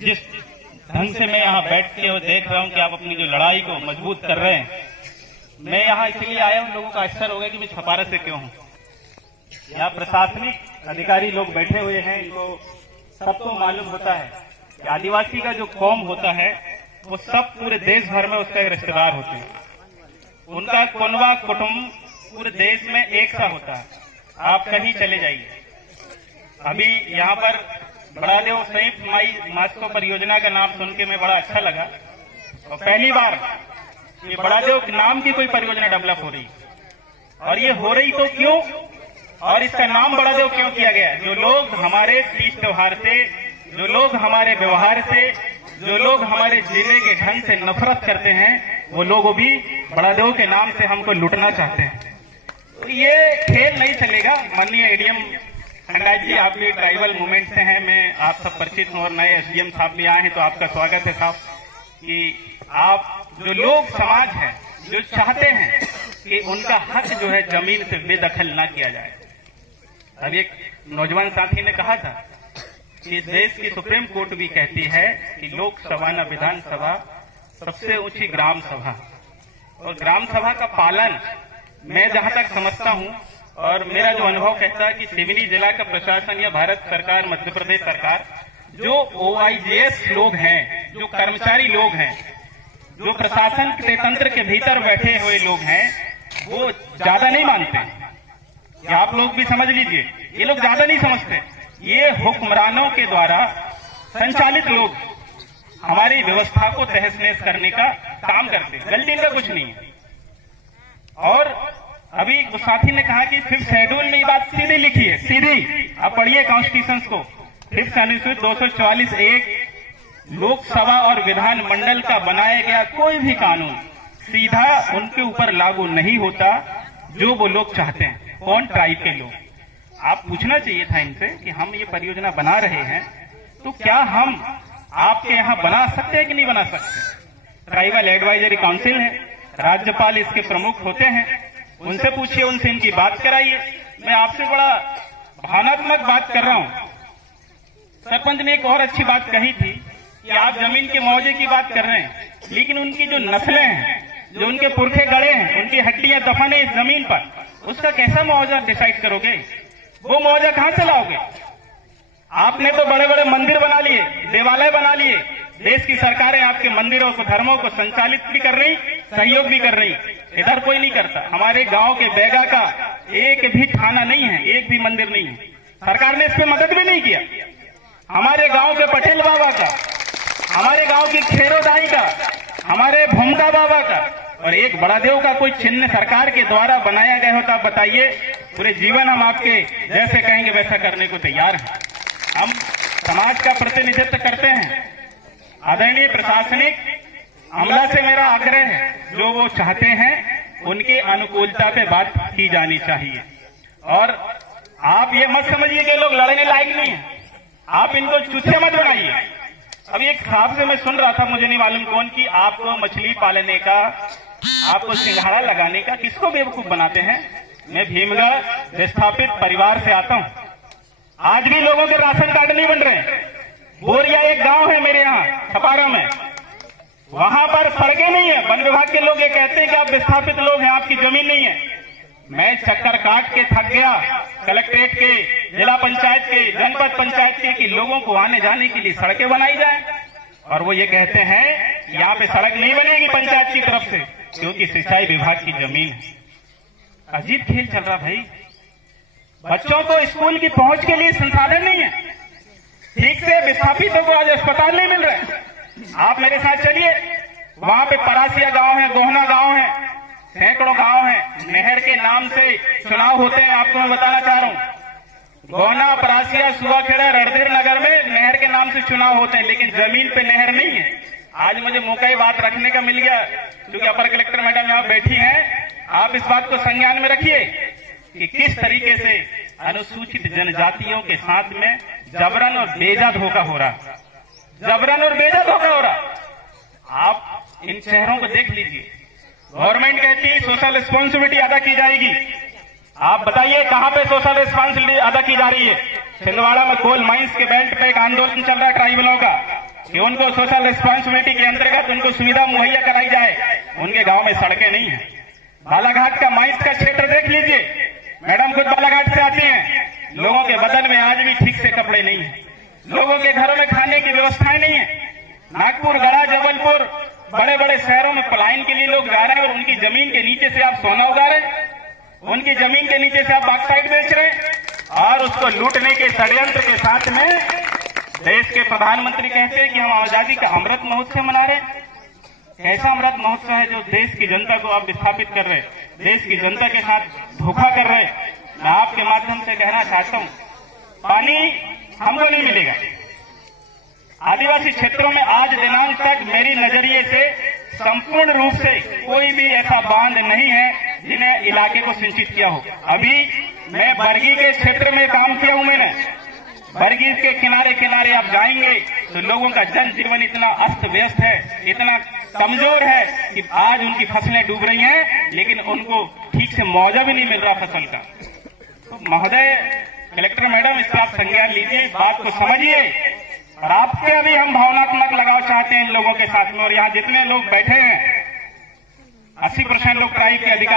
जिस ढंग से मैं यहाँ बैठ के देख रहा हूँ कि आप अपनी जो लड़ाई को मजबूत कर रहे हैं, मैं यहाँ इसलिए आया हूँ, लोगों का आश्चर्य हो गया कि मैं छपारा से क्यों हूँ। यहाँ प्रशासनिक अधिकारी लोग बैठे हुए हैं, इनको सबको मालूम होता है कि आदिवासी का जो कौम होता है वो सब पूरे देश भर में उसका एक रिश्तेदार होते हैं। उनका कोनवा कुटुंब पूरे देश में एक सा होता है। आप कहीं चले जाइए, अभी यहाँ पर बड़ादेव संयुक्त माई मास्को परियोजना का नाम सुन के मैं बड़ा अच्छा लगा, और पहली बार ये बड़ादेव नाम की कोई परियोजना डेवलप हो रही, और ये हो रही तो क्यों, और इसका नाम बड़ादेव क्यों किया गया। जो लोग हमारे तीज त्योहार से, जो लोग हमारे व्यवहार से, जो लोग हमारे जीने के ढंग से नफरत करते हैं, वो लोग भी बड़ादेव के नाम से हमको लूटना चाहते हैं। तो ये खेल नहीं चलेगा। माननीय एडीएम खंडात जी, आप भी ट्राइबल मूवमेंट से हैं, मैं आप सब परिचित हूं, और नए एसडीएम साहब भी आए हैं, तो आपका स्वागत है साहब। कि आप जो लोग समाज है, जो चाहते हैं कि उनका हक जो है जमीन से बेदखल ना किया जाए। अब एक नौजवान साथी ने कहा था कि देश की सुप्रीम कोर्ट भी कहती है कि लोकसभा न विधानसभा सबसे ऊंची ग्राम सभा, और ग्राम सभा का पालन मैं जहां तक समझता हूं और मेरा जो अनुभव कहता है कि सिवनी जिला का प्रशासन या भारत सरकार, मध्य प्रदेश सरकार, जो OIGS लोग हैं, जो कर्मचारी लोग हैं, जो प्रशासन के तंत्र के भीतर बैठे हुए लोग हैं, वो ज्यादा नहीं मानते। ये आप लोग भी समझ लीजिए, ये लोग ज्यादा नहीं समझते। ये हुक्मरानों के द्वारा संचालित लोग हमारी व्यवस्था को तहस नहस करने का काम करते हैं, गलती इनका कुछ नहीं है। और अभी उस साथी ने कहा कि 5th शेड्यूल में ये बात सीधी लिखी है, सीधी आप पढ़िए कॉन्स्टिट्यूशन को। 5th अनुच्छेद 244(1) लोकसभा और विधान मंडल का बनाया गया कोई भी कानून सीधा उनके ऊपर लागू नहीं होता जो वो लोग चाहते हैं। कौन? ट्राइब के लोग। आप पूछना चाहिए था इनसे कि हम ये परियोजना बना रहे हैं तो क्या हम आपके यहाँ बना सकते हैं कि नहीं बना सकते। ट्राइबल एडवाइजरी काउंसिल है, राज्यपाल इसके प्रमुख होते हैं, उनसे पूछिए, उनसे इनकी बात कराइए। मैं आपसे बड़ा भावनात्मक बात कर रहा हूं। सरपंच ने एक और अच्छी बात कही थी कि आप जमीन के मुआवजे की बात कर रहे हैं, लेकिन उनकी जो नस्लें हैं, जो उनके पुरखे गड़े हैं, उनकी हड्डियां दफन है इस जमीन पर, उसका कैसा मुआवजा डिसाइड करोगे? वो मुआवजा कहां से लाओगे? आपने तो बड़े बड़े मंदिर बना लिए, देवालय बना लिए, देश की सरकारें आपके मंदिरों को, धर्मों को संचालित भी कर रही, सहयोग भी कर रही। इधर कोई नहीं करता। हमारे गांव के बैगा का एक भी थाना नहीं है, एक भी मंदिर नहीं है, सरकार ने इस पे मदद भी नहीं किया। हमारे गांव के पटेल बाबा का, हमारे गांव की खेरोदाई का, हमारे भूमका बाबा का और एक बड़ादेव का कोई चिन्ह सरकार के द्वारा बनाया गया होता, आप बताइए। पूरे जीवन हम आपके जैसे कहेंगे वैसा करने को तैयार हैं। हम समाज का प्रतिनिधित्व करते हैं। आदरणीय प्रशासनिक अमला से मेरा आग्रह है, जो वो चाहते हैं उनकी अनुकूलता पे बात की जानी चाहिए। और आप ये मत समझिए कि लोग लड़ने लायक नहीं है, आप इनको चूहे मत बनाइए। अभी एक साहब से मैं सुन रहा था, मुझे नहीं मालूम कौन, कि आपको मछली पालने का, आपको सिंघाड़ा लगाने का किसको बेवकूफ बनाते हैं। मैं भीमगढ़ विस्थापित परिवार से आता हूं। आज भी लोगों के राशन कार्ड नहीं बन रहे। बोरिया एक गांव है मेरे यहाँ छपारा में, वहां पर सड़कें नहीं है। वन विभाग के लोग ये कहते हैं कि आप विस्थापित लोग हैं, आपकी जमीन नहीं है। मैं चक्कर काट के थक गया कलेक्ट्रेट के, जिला पंचायत के, जनपद पंचायत के, कि लोगों को आने जाने के लिए सड़कें बनाई जाए, और वो ये कहते हैं यहाँ पे सड़क नहीं बनेगी पंचायत की तरफ से क्योंकि सिंचाई विभाग की जमीन है। अजीब खेल चल रहा भाई। बच्चों को स्कूल की पहुंच के लिए संसाधन नहीं है, ठीक से विस्थापितों को आज अस्पताल नहीं मिल रहे। आप मेरे साथ चलिए, वहां पे परासिया गांव है, गोहना गांव है, सैकड़ों गांव है। नहर के नाम से चुनाव होते हैं, आपको मैं बताना चाह रहा हूं। गोहना, परासिया, सुवाखेड़ा, रणधीर नगर में नहर के नाम से चुनाव होते हैं, लेकिन जमीन पे नहर नहीं है। आज मुझे मौका ही बात रखने का मिल गया, क्योंकि अपर कलेक्टर मैडम यहाँ बैठी हैं। आप इस बात को संज्ञान में रखिए कि किस तरीके से अनुसूचित जनजातियों के साथ में जबरन और बेजा धोखा हो रहा, जबरन और बेजा धोखा हो रहा। आप इन शहरों को देख लीजिए। गवर्नमेंट कहती है सोशल रिस्पॉन्सिबिलिटी अदा की जाएगी। आप बताइए कहां पे सोशल रिस्पॉन्सिबिलिटी अदा की जा रही है? छिंदवाड़ा में कोल माइंस के बेल्ट पे एक आंदोलन चल रहा है ट्राइबलों का। कि उनको सोशल रिस्पॉन्सिबिलिटी के अंतर्गत उनको सुविधा मुहैया कराई जाए। उनके गांव में सड़कें नहीं है। बालाघाट का माइंस का क्षेत्र देख लीजिए, मैडम खुद बालाघाट से आती हैं, लोगों के बदन में आज भी ठीक से कपड़े नहीं है, लोगों के घरों में खाने की व्यवस्थाएं नहीं है। नागपुर, गढ़ा, जबलपुर, बड़े बड़े शहरों में पलायन के लिए लोग जा रहे हैं और उनकी जमीन के नीचे से आप सोना उगा रहे हैं, उनकी जमीन के नीचे से आप बॉक्साइट बेच रहे हैं और उसको लूटने के षड्यंत्र के साथ में देश के प्रधानमंत्री कहते हैं कि हम आजादी का अमृत महोत्सव मना रहे हैं। कैसा अमृत महोत्सव है जो देश की जनता को आप विस्थापित कर रहे हैं, देश की जनता के साथ धोखा कर रहे हैं। मैं आपके माध्यम से कहना चाहता हूं, पानी हमको नहीं मिलेगा। आदिवासी क्षेत्रों में आज दिनांक तक मेरी नजरिए से संपूर्ण रूप से कोई भी ऐसा बांध नहीं है जिन्हें इलाके को सिंचित किया हो। अभी मैं बरगी के क्षेत्र में काम किया हूं, मैंने बरगी के किनारे किनारे आप जाएंगे तो लोगों का जनजीवन इतना अस्त व्यस्त है, इतना कमजोर है कि आज उनकी फसलें डूब रही हैं, लेकिन उनको ठीक से मुआवजा भी नहीं मिल रहा फसल का। तो महोदय कलेक्टर मैडम, इस पर आप संज्ञान लीजिए, बात को समझिए और आपके भी हम भावनात्मक लगाव चाहते हैं इन लोगों के साथ में। और यहाँ जितने लोग बैठे हैं 80% लोग ट्राइब के अधिकार